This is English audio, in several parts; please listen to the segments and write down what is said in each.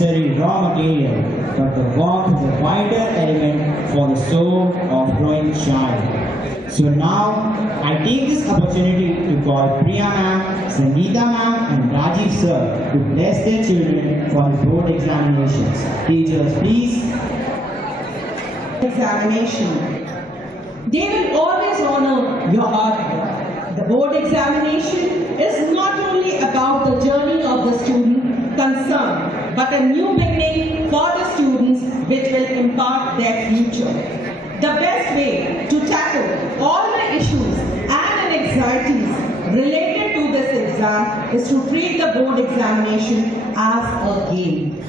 necessary raw material, but the warmth is a vital element for the soul of growing child. So now, I take this opportunity to call Priya ma'am, Sangeeta ma'am and Rajiv sir to bless their children for the board examinations. Teachers, please. Examination. They will always honor your hard work. The board examination is not only about the journey of the student concerned, but a new beginning for the students which will impact their future. The best way to tackle all the issues and anxieties related to this exam is to treat the board examination as a game.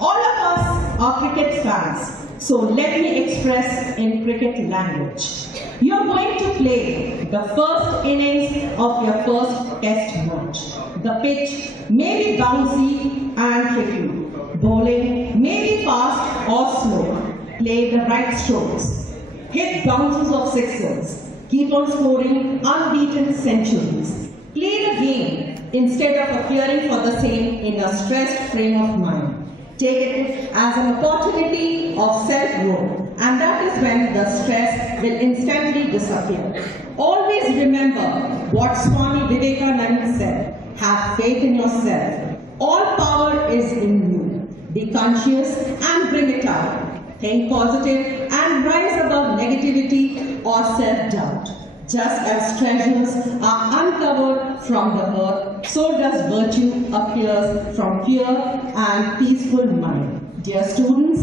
All of us are cricket fans. So let me express in cricket language. You are going to play the first innings of your first test match. The pitch may be bouncy and tricky. Bowling may be fast or slow. Play the right strokes. Hit bounces of sixes. Keep on scoring unbeaten centuries. Play the game instead of appearing for the same in a stressed frame of mind. Take it as an opportunity of self-growth, and that is when the stress will instantly disappear. Always remember what Swami Vivekananda said, have faith in yourself. All power is in you. Be conscious and bring it out. Think positive and rise above negativity or self-doubt. Just as treasures are uncovered from the earth, so does virtue appears from pure and peaceful mind. Dear students,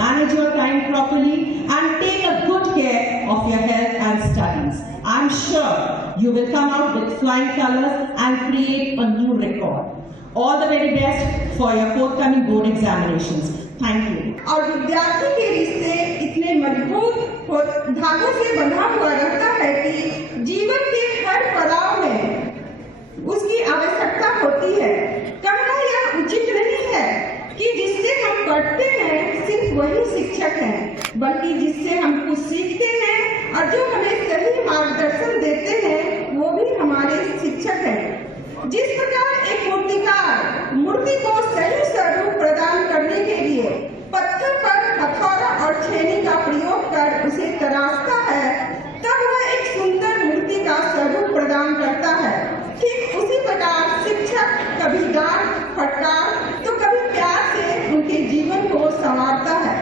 manage your time properly and take a good care of your health and studies. I'm sure you will come out with flying colors and create a new record. All the very best for your forthcoming board examinations. Thank you. और विद्यार्थी के रिश्ते इतने मजबूत धागों से बंधा हुआ रहता है कि जीवन के हर पड़ाव में उसकी आवश्यकता होती है। कहना यह उचित नहीं है कि जिससे हम पढ़ते हैं सिर्फ वही शिक्षक हैं, बल्कि जिससे हम कुछ सीखते हैं और जो हमें सही मार्गदर्शन देते हैं वो भी हमारे शिक्षक हैं। जिस प्रकार एक मूर्तिकार मूर्ति को सही स्वरूप प्रदान करने के लिए पत्थर पर हथौड़ा और छेनी का प्रयोग कर उसे तराशता है, तब वह एक सुंदर मूर्ति का स्वरूप प्रदान करता है। ठीक उसी प्रकार शिक्षक कभी डांट फटकार तो कभी प्यार से उनके जीवन को संवारता है।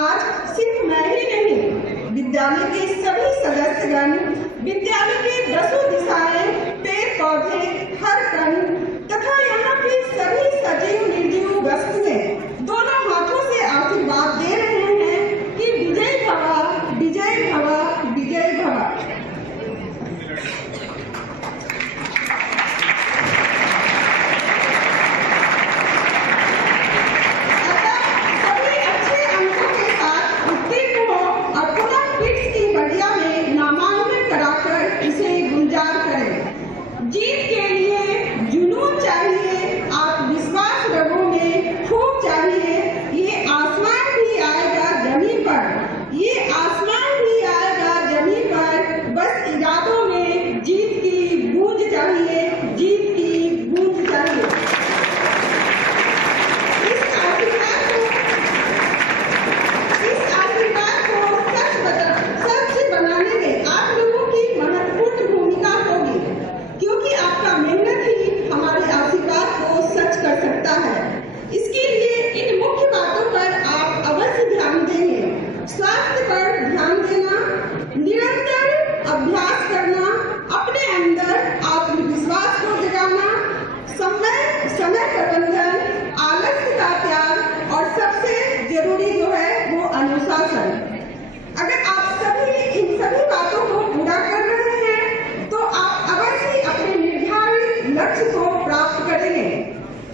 आज सिर्फ मैं ही नहीं, विद्यालय के सभी सदस्यगण, विद्यालय के 10 दिशाएं, पेड़ पौधे, हर कण तथा यहाँ की सभी सजीव निर्जीव वस्तुएं दोनों हाथों से आशीर्वाद दे रहे हैं कि विजय भव, विजय भव, विजय भव।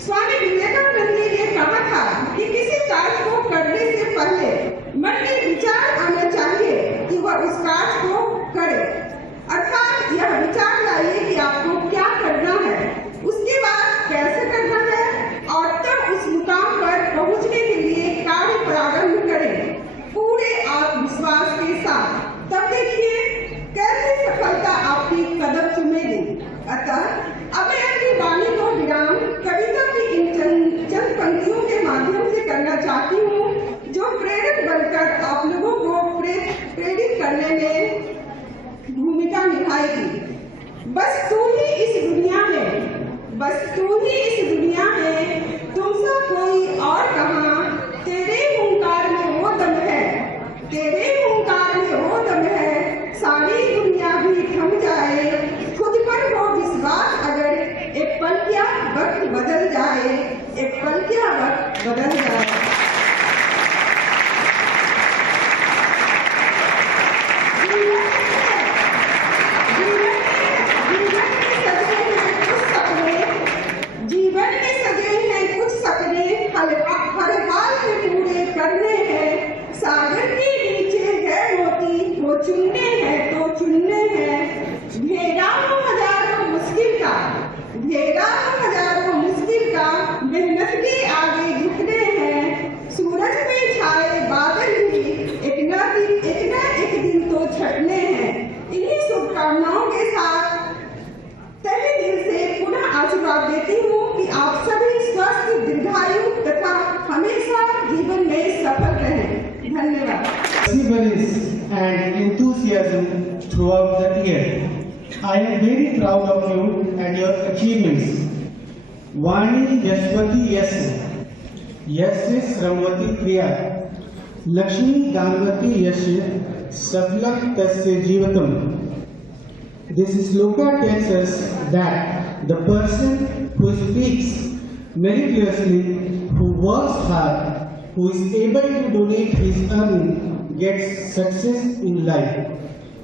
स्वामी विवेकानंद ने ये कहा था कि किसी कार्य को करने से पहले मन में विचार आना चाहिए कि वह उस कार्य को करे, अर्थात यह विचार लाइए कि आपको क्या करना है, उसके बाद कैसे करना है और तब उस मुकाम पर पहुंचने के लिए कार्य प्रारंभ करें पूरे आत्मविश्वास के साथ। तब देखिए कैसे सफलता आपकी कदम चूमेगी। अतः अब मैं अपनी वाणी को विराम कविता की इन चंद पंक्तियों बस तू ही इस दुनिया में, तुम सा कोई और कहाँ। तेरे हुंकार में वो दम है, तेरे हुंकार में वो दम है, सारी दुनिया भी थम जाए। खुद पर हो विश्वास अगर, एक पल क्या वक्त बदल जाए, एक पल क्या वक्त बदल जाए। जीवन में सजे हैं कुछ सपने, हर हाल में पूरे करने हैं। सागर के नीचे है मोती, वो चुनने हैं तो चुनने हैं। घेरा हो हजारों मुश्किल का, घेरा हो हजारों मुश्किल का, मेहनत के आगे झुकने हैं। सूरज में छाए बादल भी एक ना एक दिन तो छटने हैं। इन्हीं शुभकामनाओं के साथ तहे दिल से पुनः आशीर्वाद देती हूँ कि आप सभी स्वस्थ, दीर्घायु तथा हमेशा जीवन में सफल रहें। धन्यवाद। Perseverance and enthusiasm throughout the year. I am very proud of you and your achievements. Vani Yashwati Yas, Yas Ramvati Priya, Lakshmi Ganvati Yash, Saflak Tasya Jivatam. This sloka tells us that the person who speaks meticulously, who works hard, who is able to donate his earning, gets success in life.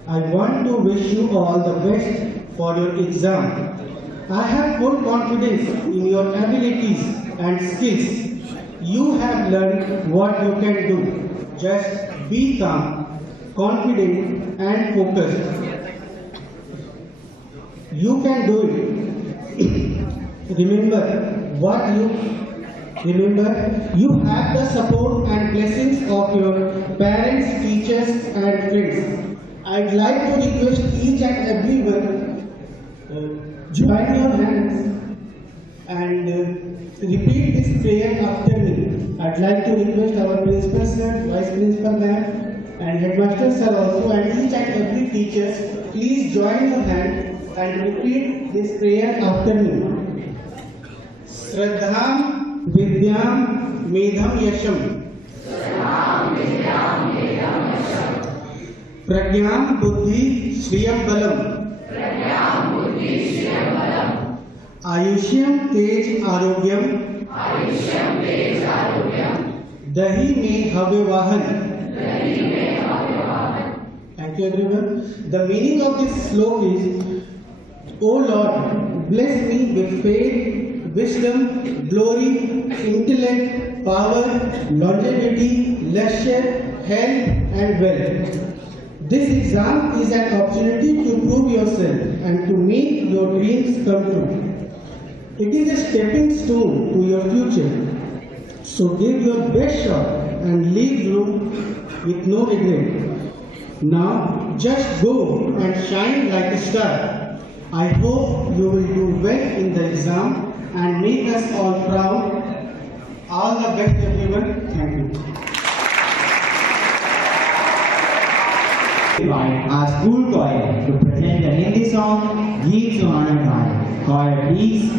I want to wish you all the best for your exam. I have full confidence in your abilities and skills. You have learned what you can do. Just be calm, confident and focused. You can do it. Remember, you have the support and blessings of your parents, teachers and friends. I'd like to request each and everyone join your hands and repeat this prayer after me. I'd like to request our principal sir, vice principal ma'am and headmaster sir also, and each and every teachers, please join your hand and repeat this prayer after me. Shraddham Vidyam Medham Yasham, Pragyam Buddhi Shriyam Balam, Ayushyam Tej Arogyam, Dahi Me Have Vahan. Thank you everyone. The meaning of this sloka is, O Lord, bless me with faith, wisdom, glory, intellect, power, longevity, leisure, health and wealth. This exam is an opportunity to prove yourself and to make your dreams come true. It is a stepping stone to your future. So give your best shot and leave room with no regret. Now just go and shine like a star. I hope you will do well in the exam and make us all proud. All the best everyone. Thank you. Our school choir to present the Hindi song Geet Suhana Gaye. Choir please.